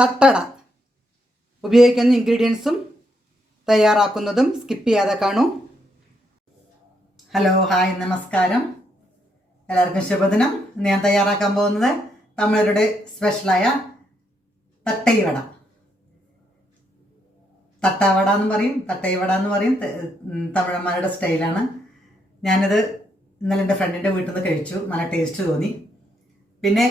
തട്ടട. ഉപയോഗിക്കുന്ന ഇൻഗ്രീഡിയൻസും തയ്യാറാക്കുന്നതും സ്കിപ്പ് ചെയ്യാതെ കാണൂ. ഹലോ ഹായ് നമസ്കാരം. എല്ലാവർക്കും ശുഭദിനം. ഇന്ന് ഞാൻ തയ്യാറാക്കാൻ പോകുന്നത് തമിഴരുടെ സ്പെഷ്യലായ തട്ടൈവട. തട്ടാവട എന്ന് പറയും തട്ടൈവട എന്ന് പറയും തമിഴന്മാരുടെ സ്റ്റൈലാണ് ഞാനിത് ഇന്നലെ എന്റെ ഫ്രണ്ടിന്റെ വീട്ടിൽ നിന്ന് കഴിച്ചു. നല്ല ടേസ്റ്റ് തോന്നി. പിന്നെ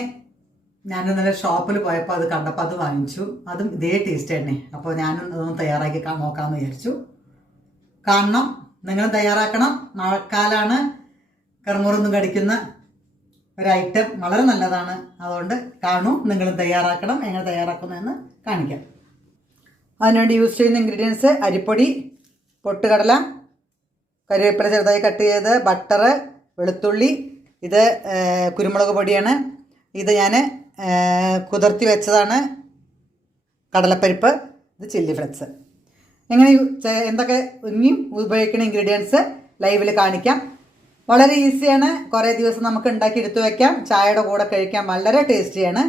ഞാൻ ഇന്നലെ ഷോപ്പിൽ പോയപ്പോൾ അത് കണ്ടപ്പോൾ അത് വാങ്ങിച്ചു. അതും ഇതേ ടേസ്റ്റ് തന്നെ. അപ്പോൾ ഞാനും അതൊന്ന് തയ്യാറാക്കി നോക്കാമെന്ന് വിചാരിച്ചു. കാണണം നിങ്ങൾ തയ്യാറാക്കണം. മഴക്കാലാണ് കറുമുറൊന്നും കടിക്കുന്ന ഒരു ഐറ്റം വളരെ നല്ലതാണ്. അതുകൊണ്ട് കാണൂ നിങ്ങളും തയ്യാറാക്കണം എങ്ങനെ തയ്യാറാക്കുന്നതെന്ന് കാണിക്കാം. അതിനുവേണ്ടി യൂസ് ചെയ്യുന്ന ഇൻഗ്രീഡിയൻസ് അരിപ്പൊടി പൊട്ടുകടല കറിവേപ്പില ചെറുതായി കട്ട് ചെയ്ത് ബട്ടർ വെളുത്തുള്ളി ഇത് കുരുമുളക് പൊടിയാണ്. ഇത് ഞാൻ കുതിർത്തി വെച്ചതാണ് കടലപ്പരിപ്പ് ഇത് ചില്ലി ഫ്ലെക്സ്. എങ്ങനെ എന്തൊക്കെ ഇനിയും ഉപയോഗിക്കുന്ന ഇൻഗ്രീഡിയൻസ് ലൈവിൽ കാണിക്കാം. വളരെ ഈസിയാണ്. കുറേ ദിവസം നമുക്ക് ഉണ്ടാക്കി എടുത്തു വയ്ക്കാം ചായയുടെ കൂടെ കഴിക്കാം. വളരെ ടേസ്റ്റിയാണ്.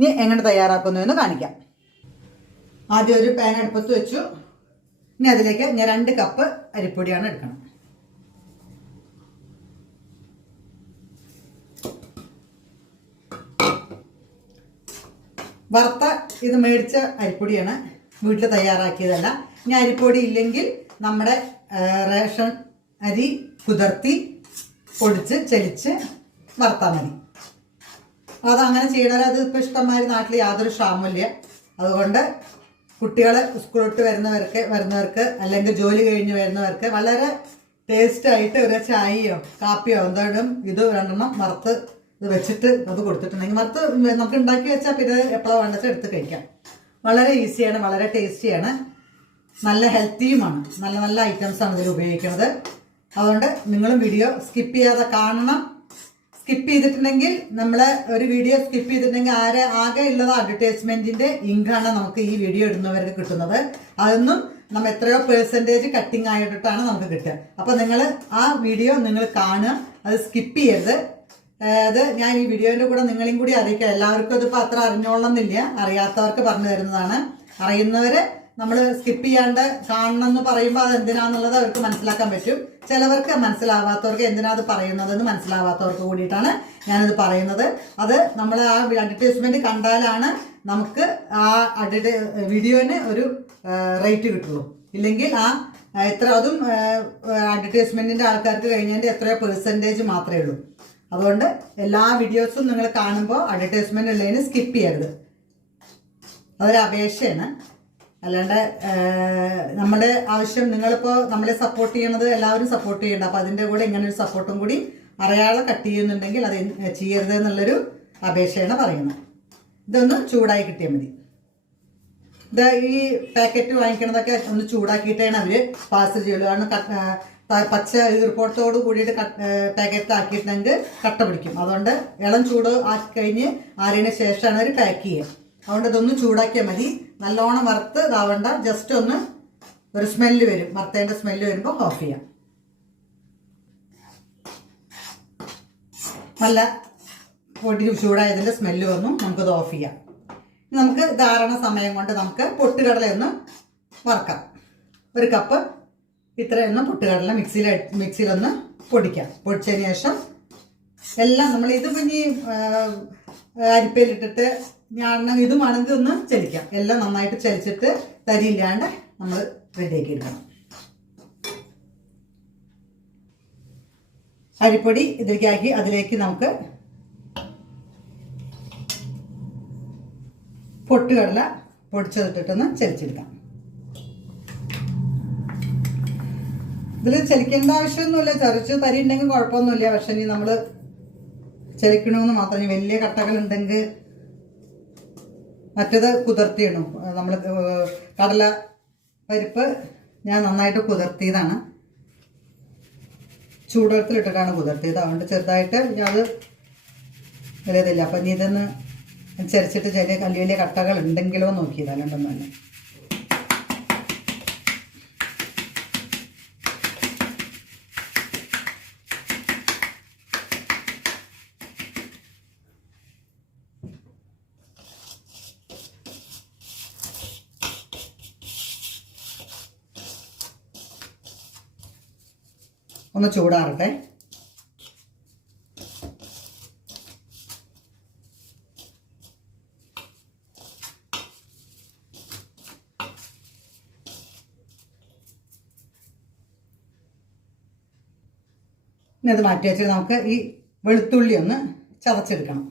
ഇനി എങ്ങനെ തയ്യാറാക്കുന്നു എന്ന് കാണിക്കാം. ആദ്യം ഒരു പാൻ അടുപ്പത്ത് വെച്ചു. ഇനി അതിലേക്ക് ഞാൻ രണ്ട് കപ്പ് അരിപ്പൊടിയാണ് എടുക്കണം. വറുത്ത ഇത് മേടിച്ച അരിപ്പൊടിയാണ് വീട്ടിൽ തയ്യാറാക്കിയതല്ല. ഇനി അരിപ്പൊടി ഇല്ലെങ്കിൽ നമ്മുടെ റേഷൻ അരി കുതിർത്തി പൊടിച്ച് ചെലിച്ച് വറുത്താൽ മതി. അത് അങ്ങനെ ചെയ്യണവർ അത് ഇപ്പോൾ ഇഷ്ടംമാതിരി നാട്ടിൽ യാതൊരു ക്ഷാമമില്ല അതുകൊണ്ട് കുട്ടികൾ സ്കൂളിട്ട് വരുന്നവർക്ക് വരുന്നവർക്ക് അല്ലെങ്കിൽ ജോലി കഴിഞ്ഞ് വരുന്നവർക്ക് വളരെ ടേസ്റ്റ് ആയിട്ട് ഒരു ചായയോ കാപ്പിയോ എന്തായാലും ഇത് രണ്ടെണ്ണം വറുത്ത് ഇത് വെച്ചിട്ട് അത് കൊടുത്തിട്ടുണ്ടെങ്കിൽ വറുത്ത് നമുക്ക് ഉണ്ടാക്കി വെച്ചാൽ പിന്നെ എപ്പോഴാണ് വേണ്ടത് എടുത്ത് കഴിക്കാം. വളരെ ഈസിയാണ് വളരെ ടേസ്റ്റിയാണ്. നല്ല ഹെൽത്തിയുമാണ്. നല്ല നല്ല ഐറ്റംസ് ആണ് ഇതിൽ ഉപയോഗിക്കുന്നത്. അതുകൊണ്ട് നിങ്ങളും വീഡിയോ സ്കിപ്പ് ചെയ്യാതെ കാണണം. സ്കിപ്പ് ചെയ്തിട്ടുണ്ടെങ്കിൽ നമ്മൾ ഒരു വീഡിയോ സ്കിപ്പ് ചെയ്തിട്ടുണ്ടെങ്കിൽ ആരെ ആകെ ഉള്ളത് അഡ്വർടൈസ്മെന്റിന്റെ ഇങ്കാണ് നമുക്ക് ഈ വീഡിയോ ഇടുന്നവർക്ക് കിട്ടുന്നത്. അതൊന്നും നമ്മൾ എത്രയോ പേഴ്സന്റേജ് കട്ടിങ് ആയിട്ടാണ് നമുക്ക് കിട്ടുക. അപ്പോൾ നിങ്ങൾ ആ വീഡിയോ നിങ്ങൾ കാണുക. അത് സ്കിപ്പ് ചെയ്യരുത്. അത് ഞാൻ ഈ വീഡിയോയിന്റെ കൂടെ നിങ്ങളെയും കൂടി അറിയിക്കാം. എല്ലാവർക്കും അതിപ്പോൾ അത്ര അറിഞ്ഞോളണമെന്നില്ല. അറിയാത്തവർക്ക് പറഞ്ഞു തരുന്നതാണ്. അറിയുന്നവർ നമ്മൾ സ്കിപ്പ് ചെയ്യാണ്ട് കാണണം എന്ന് പറയുമ്പോൾ അത് എന്തിനാന്നുള്ളത് അവർക്ക് മനസ്സിലാക്കാൻ പറ്റും. ചിലവർക്ക് മനസ്സിലാവാത്തവർക്ക് എന്തിനാ അത് പറയുന്നതെന്ന് മനസ്സിലാവാത്തവർക്ക് കൂടിയിട്ടാണ് ഞാനത് പറയുന്നത്. അത് നമ്മൾ ആ അഡ്വർടൈസ്മെന്റ് കണ്ടാലാണ് നമുക്ക് ആ അഡ്വർടൈ വീഡിയോന് ഒരു റേറ്റ് കിട്ടുള്ളൂ. ഇല്ലെങ്കിൽ ആ എത്ര അതും അഡ്വർടൈസ്മെന്റിന്റെ ആൾക്കാർക്ക് കഴിഞ്ഞതിന്റെ എത്രയോ പെർസെന്റേജ് മാത്രമേ ഉള്ളൂ. അതുകൊണ്ട് എല്ലാ വീഡിയോസും നിങ്ങൾ കാണുമ്പോൾ അഡ്വർടൈസ്മെന്റ് ഉള്ളതിന് സ്കിപ്പ് ചെയ്യരുത്. അതൊരു അപേക്ഷയാണ്. അല്ലാണ്ട് നമ്മുടെ ആവശ്യം നിങ്ങളിപ്പോൾ നമ്മളെ സപ്പോർട്ട് ചെയ്യണത് എല്ലാവരും സപ്പോർട്ട് ചെയ്യണ്ട. അപ്പോൾ അതിന്റെ കൂടെ ഇങ്ങനെ ഒരു സപ്പോർട്ടും കൂടി അറിയാതെ കട്ട് ചെയ്യുന്നുണ്ടെങ്കിൽ അത് ചെയ്യരുത് എന്നുള്ളൊരു അപേക്ഷയാണ് പറയുന്നത്. ഇതൊന്ന് ചൂടായി കിട്ടിയാൽ മതി. ഇത് ഈ പാക്കറ്റ് വാങ്ങിക്കണതൊക്കെ ഒന്ന് ചൂടാക്കിയിട്ടാണ് അവർ പാസ് ചെയ്യുള്ളൂ. കാരണം പച്ച ഈർപ്പോട്ടത്തോട് കൂടിയിട്ട് പാക്കറ്റ് ആക്കിയിട്ടുണ്ടെങ്കിൽ കട്ട പിടിക്കും. അതുകൊണ്ട് ഇളം ചൂട് ആക്കി കഴിഞ്ഞ് ആറിയതിന് ശേഷമാണ് അവർ പാക്ക് ചെയ്യുക. അതുകൊണ്ട് ഇതൊന്ന് ചൂടാക്കിയാൽ മതി. നല്ലോണം വറുത്ത് ഇതാവണ്ട. ജസ്റ്റ് ഒന്ന് ഒരു സ്മെല്ല് വരും. വറുത്തേന്റെ സ്മെല്ല് വരുമ്പോൾ ഓഫ് ചെയ്യാം. നല്ല പൊടി ചൂടായതിന്റെ സ്മെല്ല് വന്നു. നമുക്കത് ഓഫ് ചെയ്യാം. നമുക്ക് ധാരണ സമയം കൊണ്ട് നമുക്ക് പൊട്ടുകടലയൊന്ന് വറുക്കാം. ഒരു കപ്പ് ഇത്രയൊന്ന് പൊട്ടുകടല മിക്സിയിൽ മിക്സിയിലൊന്ന് പൊടിക്കാം. പൊടിച്ചതിന് ശേഷം എല്ലാം നമ്മൾ ഇത് പിന്നെ അരിപ്പയിലിട്ടിട്ട് ഞാൻ ഇത് വേണമെങ്കിൽ ഒന്ന് ചലിക്കാം. എല്ലാം നന്നായിട്ട് ചലിച്ചിട്ട് തരിയില്ലാണ്ട് നമ്മൾ റെഡിയാക്കി എടുക്കണം. അരിപ്പൊടി ഇതിലേക്കാക്കി അതിലേക്ക് നമുക്ക് പൊട്ടുകടല പൊടിച്ചതിട്ടിട്ടൊന്ന് ചലിച്ചെടുക്കാം. ഇതിൽ ചലിക്കേണ്ട ആവശ്യമൊന്നുമില്ല. ചതച്ച് തരി ഉണ്ടെങ്കിൽ കുഴപ്പമൊന്നുമില്ല. പക്ഷെ ഇനി നമ്മൾ ചലിക്കണമെന്ന് മാത്രം വലിയ കട്ടകൾ ഉണ്ടെങ്കിൽ മറ്റേത് കുതിർത്തിയിടും നമ്മൾ കടല പരിപ്പ് ഞാൻ നന്നായിട്ട് കുതിർത്തിയതാണ്. ചൂടുവെള്ളത്തിലിട്ടിട്ടാണ് കുതിർത്തിയത്. അതുകൊണ്ട് ചെറുതായിട്ട് അത് വലിയതില്ല അപ്പം നീ ഇതൊന്ന് ചരിച്ചിട്ട് ചെറിയ വലിയ വലിയ കട്ടകൾ ഉണ്ടെങ്കിലോ നോക്കിയത് അല്ലാണ്ടൊന്നും തന്നെ ഒന്ന് ചൂടാറട്ടെ. ഇനി അത് മാറ്റി വെച്ചിട്ട് നമുക്ക് ഈ വെളുത്തുള്ളി ഒന്ന് ചതച്ചെടുക്കണം.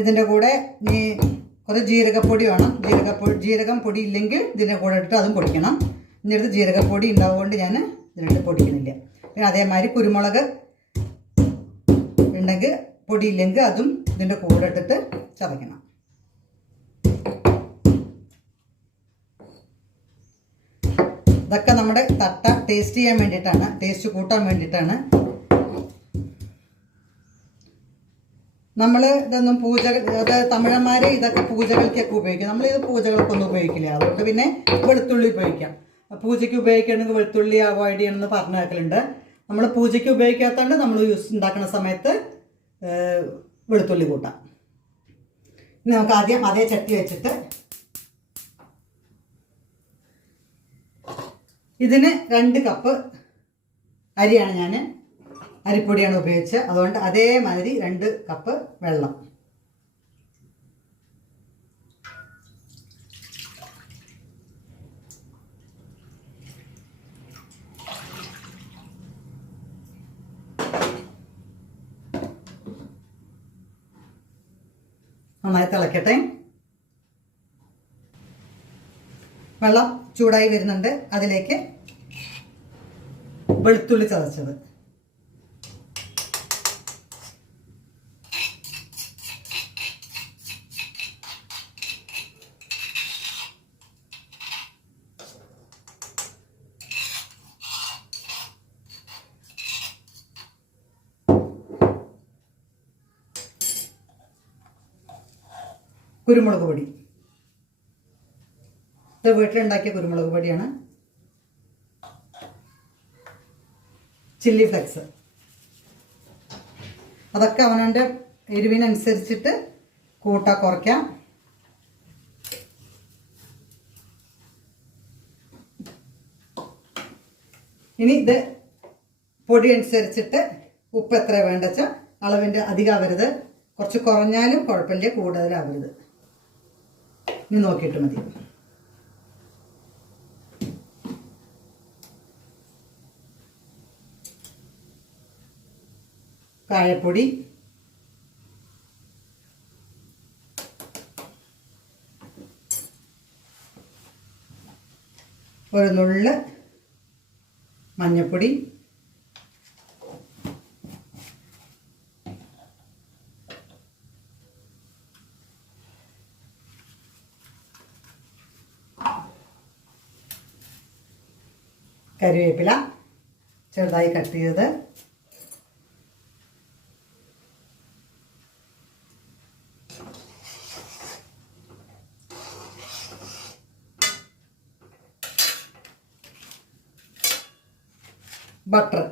ഇതിന്റെ കൂടെ നീ കുറച്ച് ജീരകപ്പൊടി വേണം. ജീരകപ്പൊടി ജീരകം പൊടി ഇല്ലെങ്കിൽ ഇതിന്റെ കൂടെ ഇട്ടിട്ട് അതും പൊടിക്കണം. എന്നിട്ട് ജീരകപ്പൊടി ഉണ്ടാവുകൊണ്ട് ഞാൻ ഇതിലിട്ട് പൊടിക്കുന്നില്ല. പിന്നെ അതേമാതിരി കുരുമുളക് ഉണ്ടെങ്കിൽ പൊടിയില്ലെങ്കിൽ അതും ഇതിന്റെ കൂടെ ഇട്ടിട്ട് ചതയ്ക്കണം. ഇതൊക്കെ നമ്മുടെ തട്ട ടേസ്റ്റ് ചെയ്യാൻ വേണ്ടിയിട്ടാണ്. ടേസ്റ്റ് കൂട്ടാൻ വേണ്ടിയിട്ടാണ്. നമ്മൾ ഇതൊന്നും പൂജ അത് തമിഴന്മാരെ ഇതൊക്കെ പൂജകൾക്കൊക്കെ ഉപയോഗിക്കും. നമ്മളിത് പൂജകൾക്കൊന്നും ഉപയോഗിക്കില്ല. അതുകൊണ്ട് പിന്നെ വെളുത്തുള്ളി ഉപയോഗിക്കാം. പൂജയ്ക്ക് ഉപയോഗിക്കണമെങ്കിൽ വെളുത്തുള്ളി അവോയ്ഡ് ചെയ്യണമെന്ന് പറഞ്ഞു കേൾക്കലുണ്ട് നമ്മൾ പൂജയ്ക്ക് ഉപയോഗിക്കാത്തതുകൊണ്ട് നമ്മൾ യൂസ് ഉണ്ടാക്കുന്ന സമയത്ത് വെളുത്തുള്ളി കൂട്ടാം. ഇനി നമുക്ക് ആദ്യം അതേ ചട്ടി വെച്ചിട്ട് ഇതിന് രണ്ട് കപ്പ് അരിയാണ് ഞാൻ അരിപ്പൊടിയാണ് ഉപയോഗിച്ചത് അതുകൊണ്ട് അതേമാതിരി രണ്ട് കപ്പ് വെള്ളം. നന്നായി തിളക്കട്ടെ. വെള്ളം ചൂടായി വരുന്നുണ്ട്. അതിലേക്ക് വെളുത്തുള്ളി ചതച്ചത്. കുരുമുളക് പൊടി. ഇത് വീട്ടിലുണ്ടാക്കിയ കുരുമുളക് പൊടിയാണ്. Chilli flakes. അതൊക്കെ അവനവന്റെ എരിവിനനുസരിച്ചിട്ട് കൂട്ടാ കുറയ്ക്കാം. ഇനി ഇത് പൊടി അനുസരിച്ചിട്ട് ഉപ്പ് എത്ര വേണ്ടച്ച? അളവിന്റെ അധികം ആവരുത്. കുറച്ച് കുറഞ്ഞാലും കുഴപ്പമില്ല കൂടുതലാവരുത്. ഇനി നോക്കിയിട്ട് മതി. കായപ്പൊടി. ഒരു നുള്ള് മഞ്ഞപ്പൊടി. കറിവേപ്പില ചെറുതായി കട്ട് ചെയ്തത് ബട്ടർ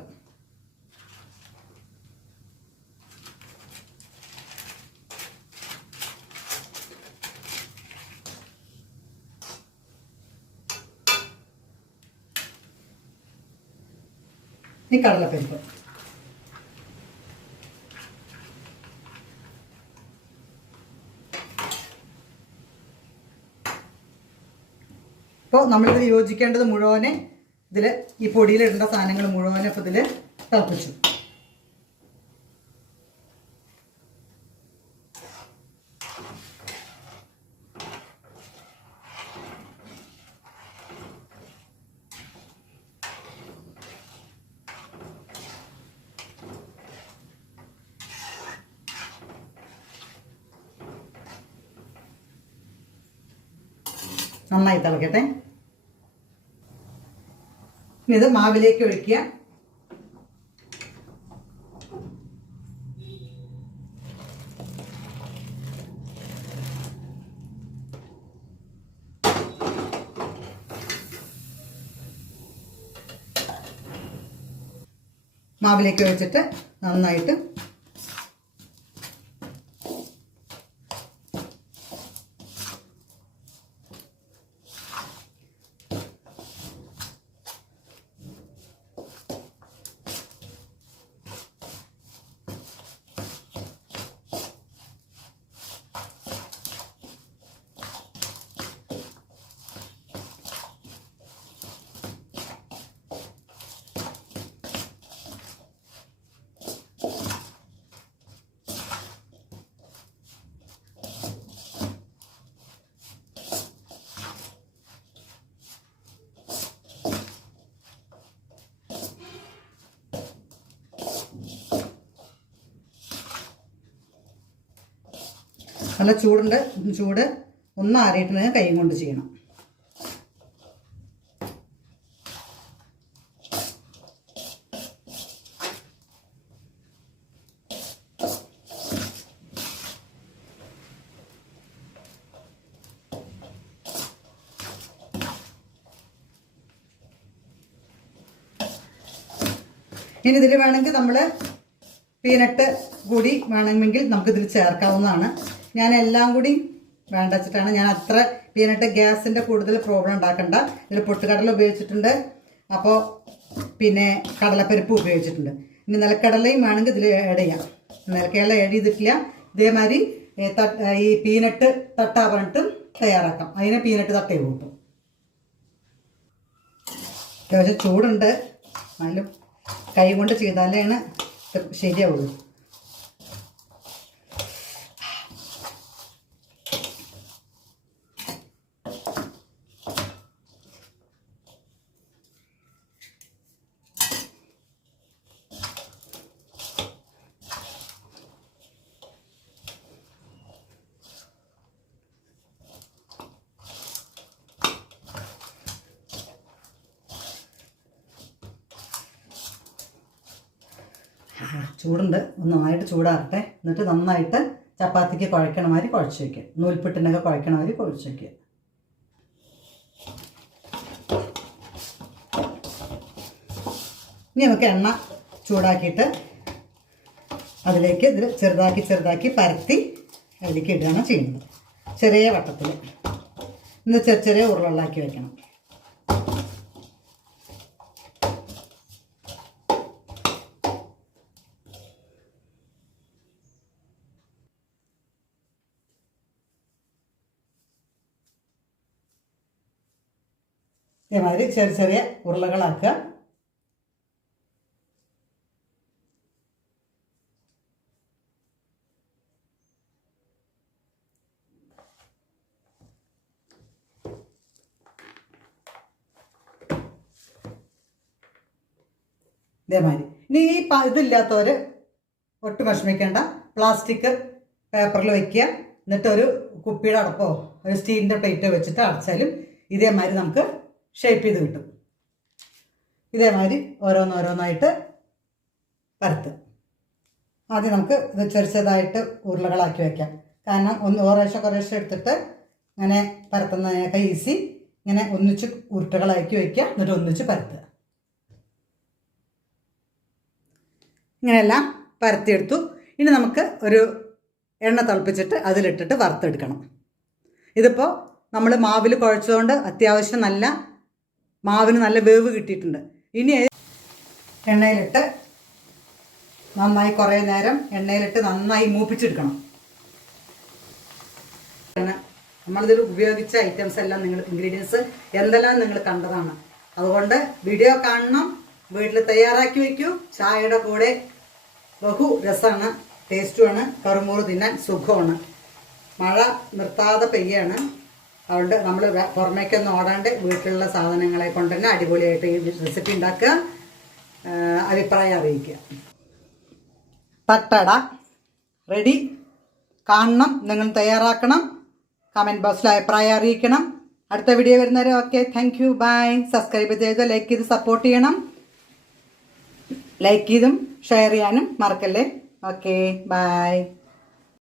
ഇനി കടലപ്പരിപ്പ്. ഇപ്പോൾ നമ്മളിത് യോജിക്കേണ്ടത് മുഴുവനെ ഇതിൽ ഈ പൊടിയിലിടേണ്ട സാധനങ്ങൾ മുഴുവനെ ഇപ്പോൾ ഇതിൽ തിളപ്പിച്ചു നന്നായി തിളക്കട്ടെ ഇനി ഇത് മാവിലേക്ക് ഒഴിക്കുക. മാവിലേക്ക് ഒഴിച്ചിട്ട് നന്നായിട്ട് നല്ല ചൂടുണ്ട്. ചൂട് ഒന്ന് ആറിയിട്ടുണ്ടെങ്കിൽ കൈ കൊണ്ട് ചെയ്യണം. ഇനി ഇതിൽ വേണമെങ്കിൽ നമ്മൾ പീനട്ട് കൂടി വേണമെങ്കിൽ നമുക്കിതിൽ ചേർക്കാവുന്നതാണ്. ഞാൻ എല്ലാം കൂടി വേണ്ട വെച്ചിട്ടാണ് ഞാൻ അത്ര പീനട്ട് ഗ്യാസിന്റെ കൂടുതൽ പ്രോബ്ലം ഉണ്ടാക്കണ്ട. ഇതിൽ പൊട്ടുകടല ഉപയോഗിച്ചിട്ടുണ്ട്. അപ്പോൾ പിന്നെ കടലപ്പരിപ്പ് ഉപയോഗിച്ചിട്ടുണ്ട്. ഇനി നിലക്കടലയും വേണമെങ്കിൽ ഇതിൽ ആഡ് ചെയ്യാം. നിലക്കടല ആഡ് ചെയ്തിട്ടില്ല. ഇതേമാതിരി ഈ പീനട്ട് തട്ടാ പറഞ്ഞിട്ട് തയ്യാറാക്കാം. അതിനെ പീനട്ട് തട്ടേ കൂട്ടും. അത്യാവശ്യം ചൂടുണ്ട്. എന്നാലും കൈ കൊണ്ട് ചെയ്താലാണ് ശരിയാവുള്ളൂ ആ, ചൂടുണ്ട്. നന്നായിട്ട് ചൂടാറട്ടെ. എന്നിട്ട് നന്നായിട്ട് ചപ്പാത്തിക്ക് കുഴക്കണ മാതിരി കുഴച്ച് വയ്ക്കുക നൂൽപ്പിട്ടിനൊക്കെ കുഴക്കണ മാതിരി കുഴച്ച് വയ്ക്കുക ഇനി നമുക്ക് എണ്ണ ചൂടാക്കിയിട്ട് അതിലേക്ക് ഇത് ചെറുതാക്കി ചെറുതാക്കി പരത്തി അതിലേക്ക് ഇടുകയാണ് ചെയ്യുന്നത്. ചെറിയ വട്ടത്തിൽ. ഇന്ന് ചെറിയ ചെറിയ ഉരുളകളാക്കി വെക്കണം. ഇതേമാതിരി ചെറിയ ചെറിയ ഉരുളകളാക്കുക. ഇതേമാതിരി. ഇനി ഈ ഇതില്ലാത്തവർ ഒട്ടും വിഷമിക്കേണ്ട. പ്ലാസ്റ്റിക് പേപ്പറിൽ വയ്ക്കുക എന്നിട്ടൊരു കുപ്പിയുടെ അടപ്പോ ഒരു സ്റ്റീലിന്റെ പ്ലേറ്റോ വെച്ചിട്ട് അടച്ചാലും ഇതേമാതിരി നമുക്ക് ഷേപ്പ് ചെയ്ത് കിട്ടും. ഇതേമാതിരി ഓരോന്നോരോന്നായിട്ട് പരത്തുക ആദ്യം നമുക്ക് ഇത് ചെറു ചെറുതായിട്ട് ഉരുളകളാക്കി വെക്കാം. കാരണം ഒന്ന് ഓരോശം കുറേശ്ശെ എടുത്തിട്ട് ഇങ്ങനെ പരത്തുന്നതിനൊക്കെ ഈസി ഇങ്ങനെ ഒന്നിച്ച് ഉരുട്ടകളാക്കി വയ്ക്കുക എന്നിട്ട് ഒന്നിച്ച് പരത്തുക. ഇങ്ങനെയെല്ലാം പരത്തിയെടുത്തു. ഇനി നമുക്ക് ഒരു എണ്ണ തിളപ്പിച്ചിട്ട് അതിലിട്ടിട്ട് വറുത്തെടുക്കണം. ഇതിപ്പോൾ നമ്മൾ മാവിൽ കുഴച്ചതുകൊണ്ട് അത്യാവശ്യം നല്ല മാവിന് നല്ല വേവ് കിട്ടിയിട്ടുണ്ട്. ഇനി എണ്ണയിലിട്ട് നന്നായി കുറേ നേരം എണ്ണയിലിട്ട് നന്നായി മൂപ്പിച്ചെടുക്കണം. നമ്മളിതിൽ ഉപയോഗിച്ച ഐറ്റംസ് എല്ലാം നിങ്ങൾ ഇൻഗ്രീഡിയൻസ് എന്തെല്ലാം നിങ്ങൾ കണ്ടതാണ്. അതുകൊണ്ട് വീഡിയോ കാണണം. വീട്ടിൽ തയ്യാറാക്കി വയ്ക്കൂ ചായയുടെ കൂടെ ബഹു രസമാണ് ടേസ്റ്റുമാണ് കറുമുറ് തിന്നാൻ സുഖമാണ്. മഴ നിർത്താതെ പെയ്യാണ്. അതുകൊണ്ട് നമ്മൾ പുറമേക്കൊന്നും ഓടാണ്ട് വീട്ടിലുള്ള സാധനങ്ങളെ കൊണ്ട് തന്നെ അടിപൊളിയായിട്ട് ഈ റെസിപ്പി ഉണ്ടാക്കുക അഭിപ്രായം അറിയിക്കുക. തട്ടട റെഡി കാണണം നിങ്ങൾ തയ്യാറാക്കണം. കമന്റ് ബോക്സിൽ അഭിപ്രായം അറിയിക്കണം. അടുത്ത വീഡിയോ വരുന്നവരെ okay thank you bye subscribe ചെയ്ത് ലൈക്ക് ചെയ്ത് സപ്പോർട്ട് ചെയ്യണം. ലൈക്ക് ചെയ്തും ഷെയർ ചെയ്യാനും മറക്കല്ലേ? Okay bye